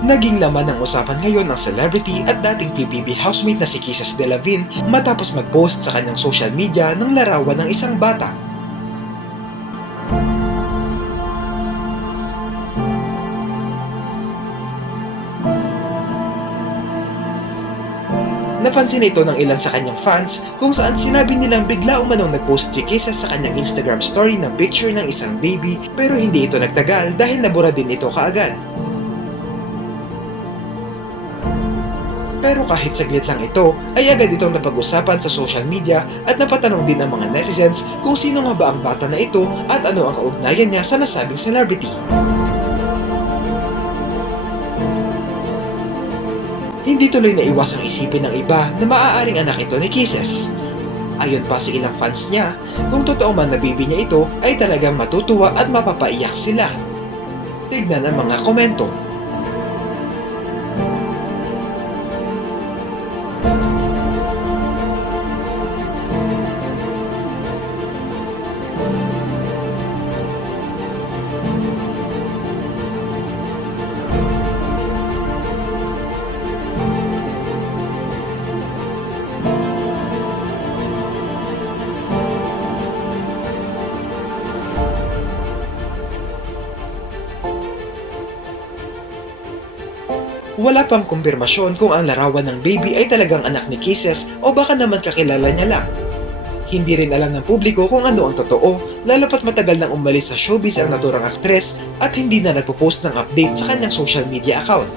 Naging laman ng usapan ngayon ng celebrity at dating PBB housemate na si Kisses De La Vin matapos mag-post sa kanyang social media ng larawan ng isang bata. Napansin ito ng ilan sa kanyang fans kung saan sinabi nilang bigla umanong nag-post si Kisses sa kanyang Instagram story ng picture ng isang baby pero hindi ito nagtagal dahil nabura din ito kaagad. Pero kahit saglit lang ito, ay agad itong napag-usapan sa social media at napatanong din ng mga netizens kung sino nga ba ang bata na ito at ano ang kaugnayan niya sa nasabing celebrity. Hindi tuloy na iwasang isipin ng iba na maaaring anak ito ni Kisses. Ayon pa sa ilang fans niya, kung totoo man na baby niya ito ay talagang matutuwa at mapapaiyak sila. Tignan ang mga komento. Wala pang kumpirmasyon kung ang larawan ng baby ay talagang anak ni Kisses o baka naman kakilala niya lang. Hindi rin alam ng publiko kung ano ang totoo, lalo pat matagal nang umalis sa showbiz ang naturang aktres at hindi na nagpo-post ng update sa kanyang social media account.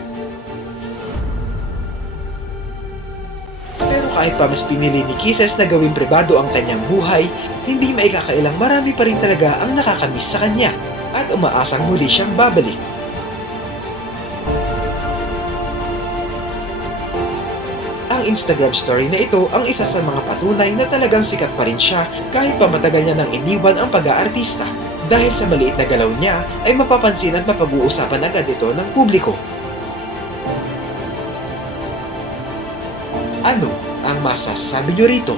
Pero kahit pa mas pinili ni Kisses na gawing pribado ang kanyang buhay, hindi maikakailang marami pa rin talaga ang nakakamiss sa kanya at umaasang muli siyang babalik. Ang Instagram story na ito ang isa sa mga patunay na talagang sikat pa rin siya kahit pa matagal niya nang iniwan ang pag-aartista. Dahil sa maliit na galaw niya ay mapapansin at mapag-uusapan agad ito ng publiko. Ano ang masasabi niyo rito?